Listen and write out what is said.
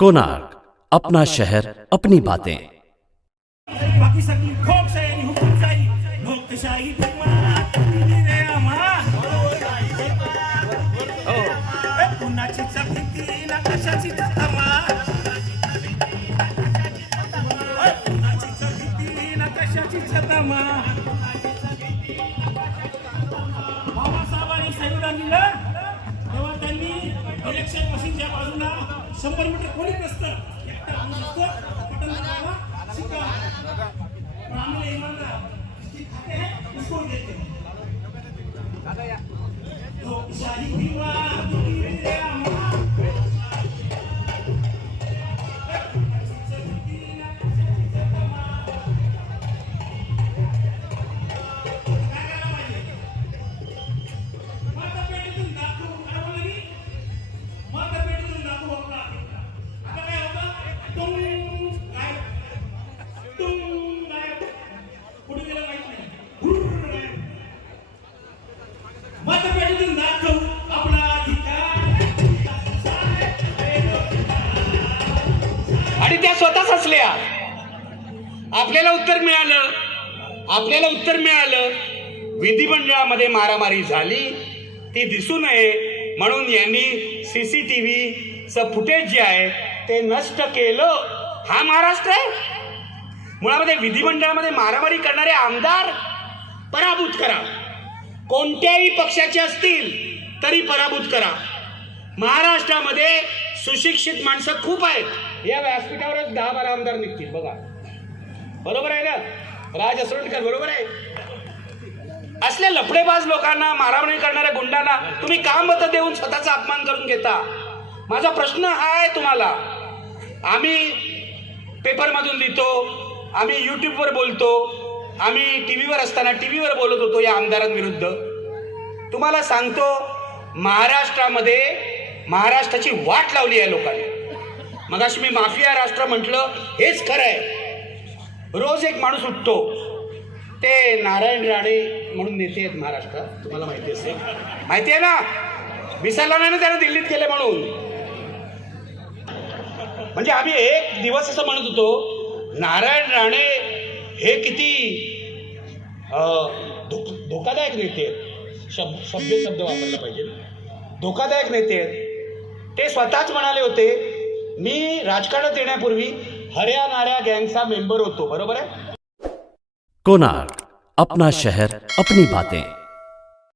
कोणार्क, अपना शहर अपनी बातें। बाकी सगळी खोकशाही आणि हुकूमशाही लोकशाही कुणाची भीती ना कशाची तमा कुणाची भीती ना कशाची तमा बाबासाहेबांनी संविधान दिलं तेव्हा त्यांनी इलेक्शन मशीनच्या बाजूला 100 मीटर कोणी नसतं एकटा माणूस असतो बटन दाबायला शिका आम्ही इमानदार जी खाते हैं उसको देते हैं लोकशाही भीमा आणि त्या स्वतःच हसल्या. आपल्याला उत्तर मिळालं विधिमंडळामध्ये मारामारी झाली ती दिसू नये म्हणून यांनी सीसीटीव्हीचं फुटेज जे आहे ते नष्ट केलं. हा महाराष्ट्र आहे. मुळामध्ये विधिमंडळामध्ये मारामारी करणारे आमदार पराभूत करा. कोणत्याही पक्षाचे असतील तरी पराभूत करा. महाराष्ट्रामध्ये सुशिक्षित माणसं खूप आहेत. या व्यासपीठावरच 10-12 आमदार निघतील बघा. बरोबर आहे ना? राज असरोडकर बरोबर आहे. असल्या लफडेबाज लोकांना, मारामारी करणाऱ्या गुंडांना तुम्ही का मतं देऊन स्वतःचा अपमान करून घेता? माझा प्रश्न हा आहे तुम्हाला. आम्ही पेपरमधून लिहितो, आम्ही यूट्यूबवर बोलतो, आम्ही टीव्हीवर असताना टीव्हीवर बोलत होतो या आमदारांविरुद्ध. तुम्हाला सांगतो महाराष्ट्रामध्ये महाराष्ट्राची वाट लावली आहे लोकांनी. मगाशी मी माफिया राष्ट्र म्हटलं हेच खरं आहे. रोज एक माणूस उठतो. ते नारायण राणे म्हणून नेते आहेत महाराष्ट्रात, तुम्हाला माहिती असेल. माहिती आहे ना? विसरला नाही ना त्यानं दिल्लीत गेले म्हणून. म्हणजे आम्ही एक दिवस असं म्हणत होतो नारायण राणे हे किती धोकादायक नेते आहेत. सभ्य शब्द वापरला पाहिजे. धोकादायक नेते आहेत. ते स्वतःच म्हणाले होते मी राजकारणात येण्यापूर्वी हरियाणा गँगचा मेंबर होतो. बरोबर आहे. कोणार्क, अपना शहर अपनी बातें।